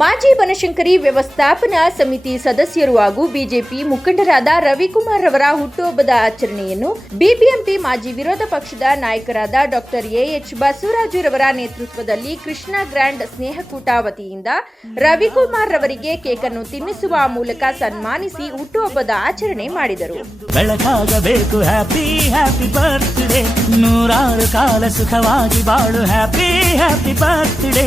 ಮಾಜಿ ಬನಶಂಕರಿ ವ್ಯವಸ್ಥಾಪನಾ ಸಮಿತಿ ಸದಸ್ಯರು ಹಾಗೂ ಬಿಜೆಪಿ ಮುಖಂಡರಾದ ರವಿಕುಮಾರ್ ರವರ ಹುಟ್ಟುಹಬ್ಬದ ಆಚರಣೆಯನ್ನು ಬಿಬಿಎಂಪಿ ಮಾಜಿ ವಿರೋಧ ಪಕ್ಷದ ನಾಯಕರಾದ ಡಾಕ್ಟರ್ ಎಎಚ್ ಬಸವರಾಜುರವರ ನೇತೃತ್ವದಲ್ಲಿ ಕೃಷ್ಣ ಗ್ರ್ಯಾಂಡ್ ಸ್ನೇಹಕೂಟ ವತಿಯಿಂದ ರವಿಕುಮಾರ್ ರವರಿಗೆ ಕೇಕ್ ಅನ್ನು ತಿನ್ನಿಸುವ ಮೂಲಕ ಸನ್ಮಾನಿಸಿ ಹುಟ್ಟುಹಬ್ಬದ ಆಚರಣೆ ಮಾಡಿದರು. Happy happy birthday. ನೂರಾರು ಕಾಲ ಸುಖವಾಗಿ ಬಾಳು, ಹ್ಯಾಪಿ ಹ್ಯಾಪಿ ಬರ್ತ್ಡೇ.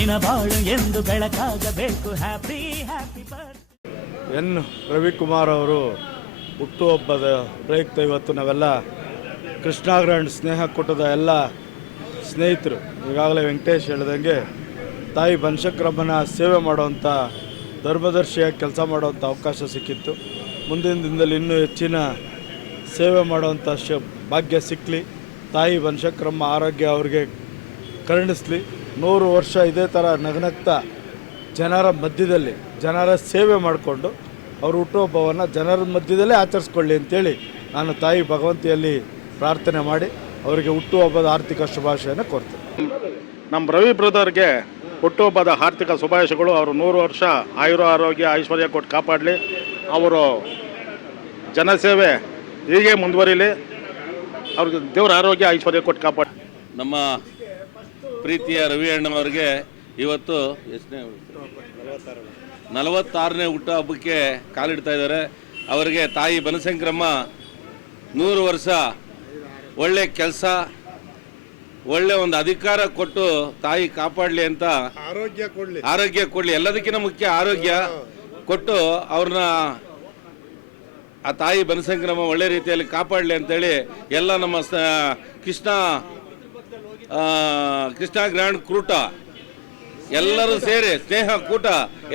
ನಿನ ಬಾಳು ಎಂದು ಬೆಳಕಾಗಬೇಕು. ಹ್ಯಾಪಿ ಹ್ಯಾಪಿ ಎನ್ ರವಿಕುಮಾರ್ ಅವರು ಹುಟ್ಟುಹಬ್ಬದ ಪ್ರಯುಕ್ತ ಇವತ್ತು ನಾವೆಲ್ಲ ಕೃಷ್ಣಾಗ್ರಹಣ್ ಸ್ನೇಹ ಕೂಟದ ಎಲ್ಲ ಸ್ನೇಹಿತರು, ಈಗಾಗಲೇ ವೆಂಕಟೇಶ್ ಹೇಳ್ದಂಗೆ ತಾಯಿ ಬನಶಂಕರಮ್ಮನ ಸೇವೆ ಮಾಡುವಂಥ ಧರ್ಮದರ್ಶಿಯಾಗಿ ಕೆಲಸ ಮಾಡುವಂಥ ಅವಕಾಶ ಸಿಕ್ಕಿತ್ತು. ಮುಂದಿನ ದಿನದಲ್ಲಿ ಇನ್ನೂ ಹೆಚ್ಚಿನ ಸೇವೆ ಮಾಡುವಂಥ ಶ ಭಾಗ್ಯ ಸಿಕ್ಕಲಿ ತಾಯಿ ಬನಶಂಕರಮ್ಮ ಆರೋಗ್ಯ ಅವ್ರಿಗೆ ಕರುಣಿಸ್ಲಿ. ನೂರು ವರ್ಷ ಇದೇ ಥರ ನಗನಗ್ತಾ ಜನರ ಮಧ್ಯದಲ್ಲಿ ಜನರ ಸೇವೆ ಮಾಡಿಕೊಂಡು ಅವರು ಹುಟ್ಟುಹಬ್ಬವನ್ನು ಜನರ ಮಧ್ಯದಲ್ಲೇ ಆಚರಿಸ್ಕೊಳ್ಳಿ ಅಂತೇಳಿ ನಾನು ತಾಯಿ ಭಗವಂತಿಯಲ್ಲಿ ಪ್ರಾರ್ಥನೆ ಮಾಡಿ ಅವರಿಗೆ ಹುಟ್ಟುಹಬ್ಬದ ಆರ್ಥಿಕ ಶುಭಾಶಯನ ಕೋರ್ತೇನೆ. ನಮ್ಮ ರವಿ ಬ್ರದರ್ಗೆ ಹುಟ್ಟುಹಬ್ಬದ ಆರ್ಥಿಕ ಶುಭಾಶಯಗಳು. ಅವರು ನೂರು ವರ್ಷ ಆಯುರ ಆರೋಗ್ಯ ಐಶ್ವರ್ಯ ಕೊಟ್ಟು ಕಾಪಾಡಲಿ. ಅವರು ಜನಸೇವೆ ಹೀಗೆ ಮುಂದುವರಿಲಿ. ಅವ್ರಿಗೆ ದೇವರ ಆರೋಗ್ಯ ಐಶ್ವರ್ಯ ಕೊಟ್ಟು ಕಾಪಾಡಿ ನಮ್ಮ ಪ್ರೀತಿಯ ರವಿ ಅಣ್ಣನವರಿಗೆ ಇವತ್ತು ಎಷ್ಟನೇ ನಲವತ್ತಾರನೇ ಹುಟ್ಟುಹಬ್ಬಕ್ಕೆ ಕಾಲಿಡ್ತಾ ಇದ್ದಾರೆ. ಅವರಿಗೆ ತಾಯಿ ಬನಶಂಕರಮ್ಮ ನೂರು ವರ್ಷ ಒಳ್ಳೆ ಕೆಲಸ ಒಳ್ಳೆ ಒಂದು ಅಧಿಕಾರ ಕೊಟ್ಟು ತಾಯಿ ಕಾಪಾಡಲಿ ಅಂತ ಆರೋಗ್ಯ ಕೊಡಲಿ. ಆರೋಗ್ಯ ಕೊಡಲಿ. ಎಲ್ಲದಕ್ಕಿಂತ ಮುಖ್ಯ ಆರೋಗ್ಯ ಕೊಟ್ಟು ಅವ್ರನ್ನ ಆ ತಾಯಿ ಬನಸಂಕ್ರಮ ಒಳ್ಳೆ ರೀತಿಯಲ್ಲಿ ಕಾಪಾಡಲಿ ಅಂತೇಳಿ ಎಲ್ಲ ನಮ್ಮ ಕೃಷ್ಣ ಕೃಷ್ಣ ಗ್ರ್ಯಾಂಡ್ ಕೂಟ ಎಲ್ಲರೂ ಸೇರಿ ಸ್ನೇಹ ಕೂಟ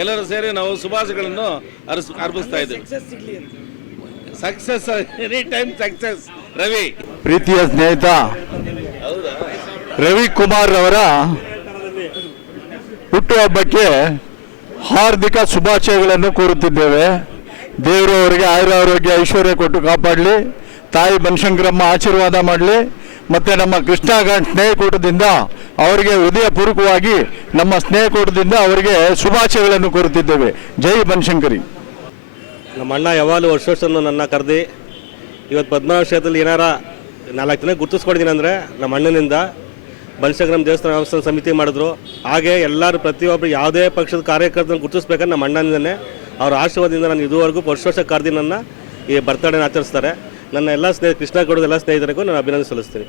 ಎಲ್ಲರೂ ಸೇರಿ ನಾವು ಶುಭಾಶಯಗಳನ್ನು ಅರ್ಸ್ ಅರ್ಪಿಸ್ತಾ ಇದ್ದೀವಿ. Success any time success Ravi. ಪ್ರೀತಿಯ ಸ್ನೇಹಿತ ರವಿಕುಮಾರ್ ಅವರ ಹುಟ್ಟುಹಬ್ಬಕ್ಕೆ ಹಾರ್ದಿಕ ಶುಭಾಶಯಗಳನ್ನು ಕೋರುತ್ತಿದ್ದೇವೆ. ದೇವರು ಅವರಿಗೆ ಆಯುರಾರೋಗ್ಯ ಐಶ್ವರ್ಯ ಕೊಟ್ಟು ಕಾಪಾಡಲಿ. ತಾಯಿ ಬನಶಂಕರಮ್ಮ ಆಶೀರ್ವಾದ ಮಾಡಲಿ. ಮತ್ತು ನಮ್ಮ ಕೃಷ್ಣ ಸ್ನೇಹಕೂಟದಿಂದ ಅವರಿಗೆ ಹೃದಯಪೂರ್ವಕವಾಗಿ, ನಮ್ಮ ಸ್ನೇಹಕೂಟದಿಂದ ಅವರಿಗೆ ಶುಭಾಶಯಗಳನ್ನು ಕೋರುತ್ತಿದ್ದೇವೆ. ಜೈ ಬನಶಂಕರಿ. ನಮ್ಮ ಅಣ್ಣ ಯಾವಾಗಲೂ ವರ್ಷ ವರ್ಷನೂ ನನ್ನ ಕರೆದು, ಇವತ್ತು ಪದ್ಮನಾಭ ಕ್ಷೇತ್ರದಲ್ಲಿ ಏನಾರ ನಾಲ್ಕು ದಿನ ಗುರ್ತಿಸ್ಕೊಡ್ತೀನಿ ಅಂದರೆ ನಮ್ಮ ಅಣ್ಣನಿಂದ ಬನಶಂಕರಂ ದೇವಸ್ಥಾನ ವ್ಯವಸ್ಥಾನ ಸಮಿತಿ ಮಾಡಿದ್ರು. ಹಾಗೆ ಎಲ್ಲರೂ ಪ್ರತಿಯೊಬ್ಬರು ಯಾವುದೇ ಪಕ್ಷದ ಕಾರ್ಯಕರ್ತನ ಗುರುತಿಸ್ಬೇಕಂದ್ರೆ ನಮ್ಮ ಅಣ್ಣನಿಂದನೇ, ಅವ್ರ ಆಶೀರ್ವಾದದಿಂದ ನಾನು ಇದುವರೆಗೂ ವರ್ಷ ವರ್ಷ ಕರೆದು ನನ್ನ ಈ ಬರ್ತಡೇನ ಆಚರಿಸ್ತಾರೆ. ನನ್ನ ಎಲ್ಲ ಸ್ನೇಹಿತ ಕೃಷ್ಣ ಎಲ್ಲ ಸ್ನೇಹಿತರಿಗೂ ನಾನು ಅಭಿನಂದನೆ ಸಲ್ಲಿಸ್ತೀನಿ.